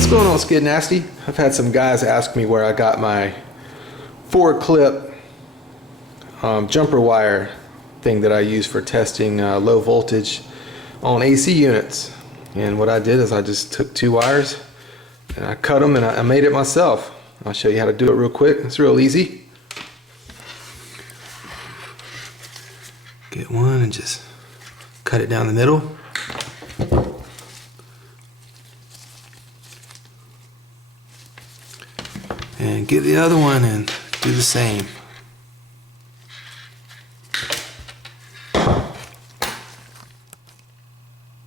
What's going on, Skid Nasty? I've had some guys ask me where I got my 4-clip jumper wire thing that I use for testing low voltage on AC units. And what I did is I just took 2 wires and I cut them and I made it myself. I'll show you how to do it real quick. It's real easy. Get one and just cut it down the middle. And get the other one and do the same.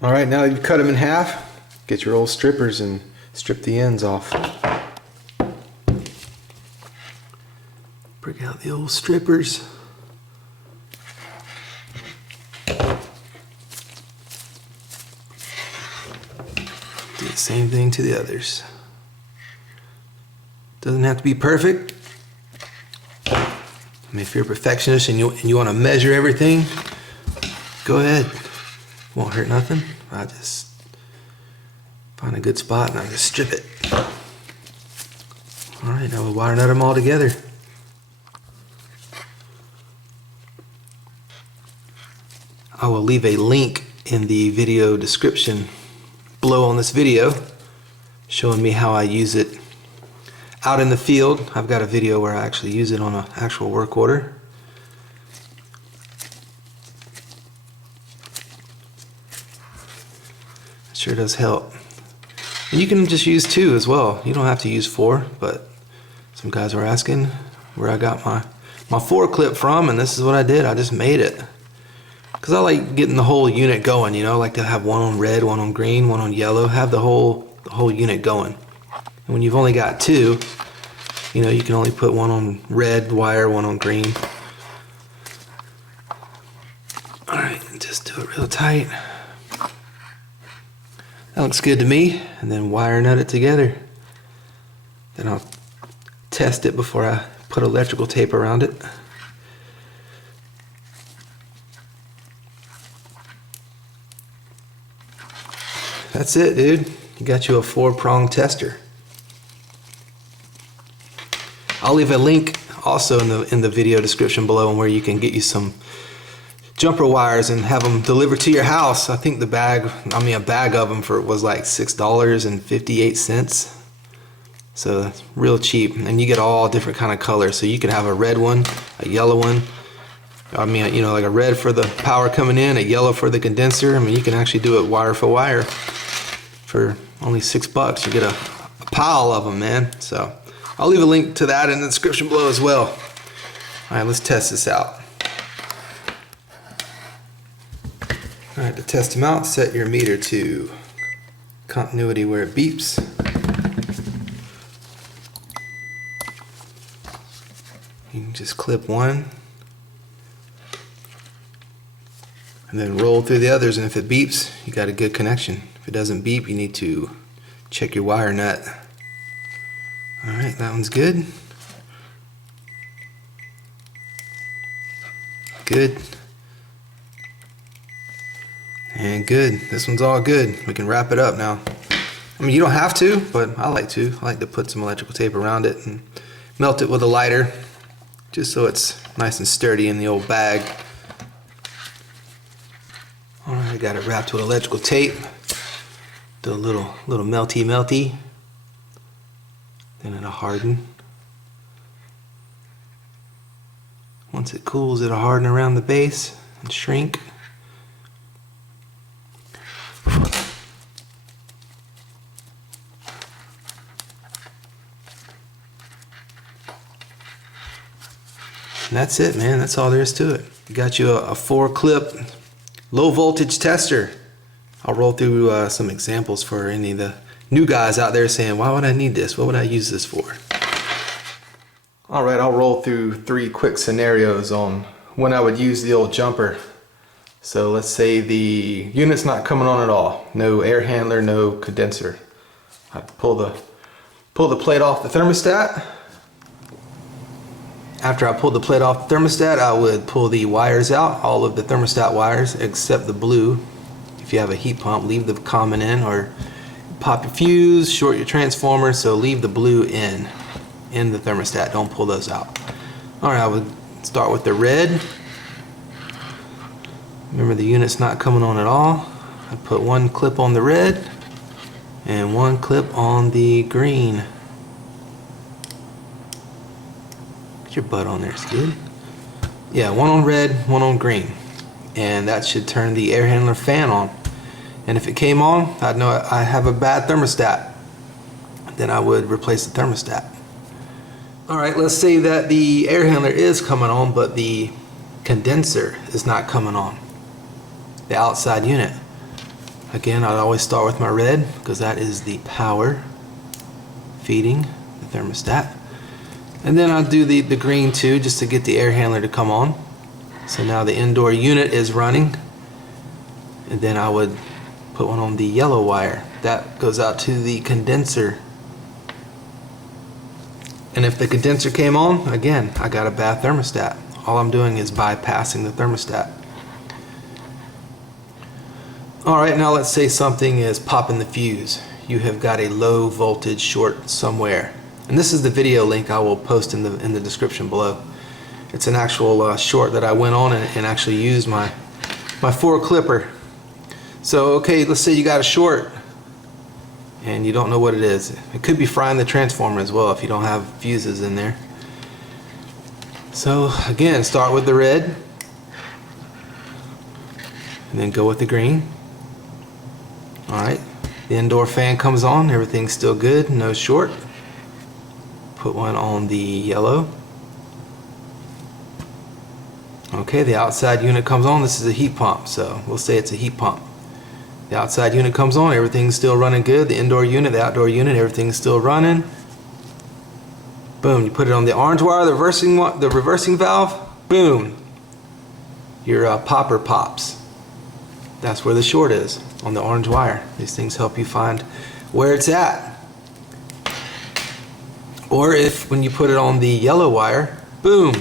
Alright, now that you've cut them in half, get your old strippers and strip the ends off. Break out the old strippers. Do the same thing to the others. Doesn't have to be perfect. I mean, if you're a perfectionist and you want to measure everything, go ahead. Won't hurt nothing. I just find a good spot and I just strip it. Alright, now we'll wire nut them all together. I will leave a link in the video description below on this video showing me how I use it out in the field. I've got a video where I actually use it on an actual work order. It sure does help. And you can just use 2 as well. You don't have to use 4, but some guys were asking where I got my 4-clip from, and this is what I did. I just made it. Because I like getting the whole unit going, you know, I like to have one on red, one on green, one on yellow, have the whole unit going. And when you've only got 2, you know, you can only put one on red wire, one on green. Alright, just do it real tight. That looks good to me. And then wire nut it together. Then I'll test it before I put electrical tape around it. That's it, dude. You got you a 4-prong tester. I'll leave a link also in the video description below on where you can get you some jumper wires and have them delivered to your house. I think a bag of them was like $6.58. So that's real cheap, and you get all different kind of colors. So you can have a red one, a yellow one. I mean, you know, like a red for the power coming in, a yellow for the condenser. I mean, you can actually do it wire for wire for only $6. You get a pile of them, man. So I'll leave a link to that in the description below as well. Alright, let's test this out. Alright, to test them out, set your meter to continuity where it beeps. You can just clip one and then roll through the others, and if it beeps, you got a good connection. If it doesn't beep, you need to check your wire nut. Alright, that one's good. Good. And good. This one's all good. We can wrap it up now. I mean, you don't have to, but I like to. I like to put some electrical tape around it and melt it with a lighter, just so it's nice and sturdy in the old bag. Alright, I got it wrapped with electrical tape. Do a little melty. Then it'll harden. Once it cools, it'll harden around the base and shrink. And that's it, man. That's all there is to it. You got you a 4-clip low voltage tester. I'll roll through some examples for any of the new guys out there saying, why would I need this? What would I use this for? Alright, I'll roll through 3 quick scenarios on when I would use the old jumper. So let's say the unit's not coming on at all. No air handler, no condenser. I pull the plate off the thermostat. After I pulled the plate off the thermostat, I would pull the wires out, all of the thermostat wires except the blue. If you have a heat pump, leave the common in or pop your fuse, short your transformer, so leave the blue in the thermostat. Don't pull those out. Alright, I would start with the red. Remember, the unit's not coming on at all. I put one clip on the red and one clip on the green. Get your butt on there, Skid. Yeah, one on red, one on green. And that should turn the air handler fan on. And if it came on, I'd know I have a bad thermostat. Then I would replace the thermostat. Alright, let's say that the air handler is coming on, but the condenser is not coming on. The outside unit. Again, I'd always start with my red because that is the power feeding the thermostat. And then I'll do the green too, just to get the air handler to come on. So now the indoor unit is running. And then I would put one on the yellow wire. That goes out to the condenser. And if the condenser came on, again, I got a bad thermostat. All I'm doing is bypassing the thermostat. Alright, now let's say something is popping the fuse. You have got a low voltage short somewhere. And this is the video link I will post in the description below. It's an actual short that I went on and actually used my 4 clipper. So okay, let's say you got a short and you don't know what it is. It could be frying the transformer as well if you don't have fuses in there. So again, start with the red and then go with the green. Alright, the indoor fan comes on, everything's still good, no short. Put one on the yellow. Okay, the outside unit comes on. This is a heat pump, so we'll say it's a heat pump. The outside unit comes on, everything's still running good. The indoor unit, the outdoor unit, everything's still running. Boom, you put it on the orange wire, the reversing valve, boom. Your popper pops. That's where the short is, on the orange wire. These things help you find where it's at. Or if when you put it on the yellow wire, boom,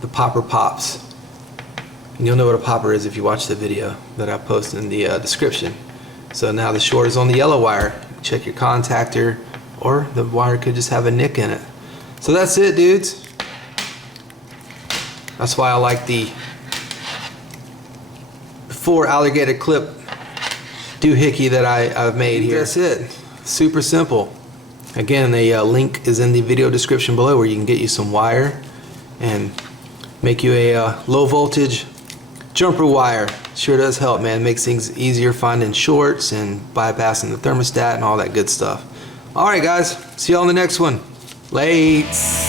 the popper pops. And you'll know what a popper is if you watch the video that I post in the description. So now the short is on the yellow wire. Check your contactor, or the wire could just have a nick in it. So that's it, dudes. That's why I like the 4 alligator clip doohickey that I've made here. That's it. Super simple. Again, a link is in the video description below where you can get you some wire and make you a low voltage jumper wire. Sure does help, man. Makes things easier finding shorts and bypassing the thermostat and all that good stuff. Alright guys, see you on the next one. Lates.